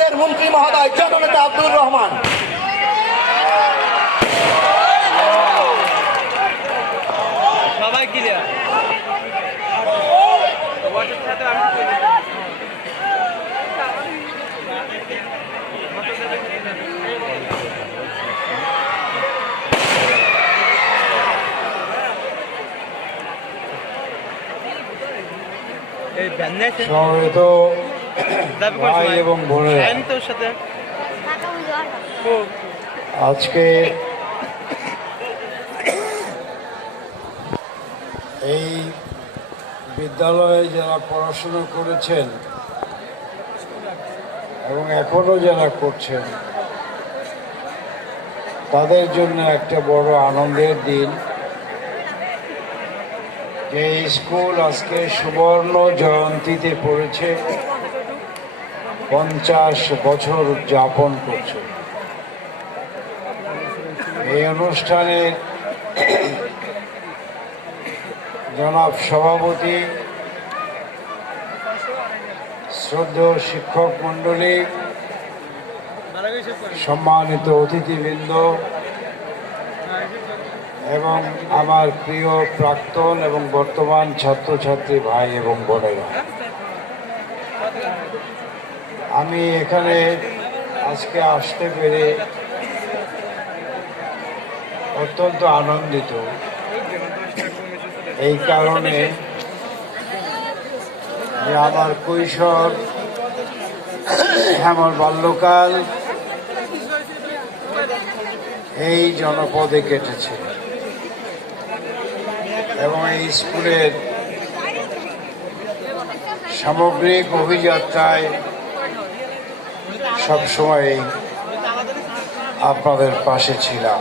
আমাদের মন্ত্রী মহোদয় জননেতা আব্দুর রহমান। সবাই এবং সাথে। আজকে এই বিদ্যালয়ে যারা পড়াশোনা করেছেন এবং এখনও যারা করছেন তাদের জন্য একটা বড় আনন্দের দিন। যে এই স্কুল আজকে সুবর্ণ জয়ন্তীতে পড়েছে। পঞ্চাশ বছর উদযাপন করছে। এই অনুষ্ঠানে জনাব সভাপতি, শ্রদ্ধেয় শিক্ষক মণ্ডলী, সম্মানিত অতিথিবৃন্দ এবং আমার প্রিয় প্রাক্তন এবং বর্তমান ছাত্রছাত্রী ভাই এবং বোনেরা। আমি এখানে আজকে আসতে পেরে অত্যন্ত আনন্দিত। এই কারণে যে আমার কৈশোর আমার বাল্যকাল এই জনপদে কেটেছে। এবং এই স্কুলের সামগ্রিক অভিযাত্রায় সবসময় আপনাদের পাশে ছিলাম।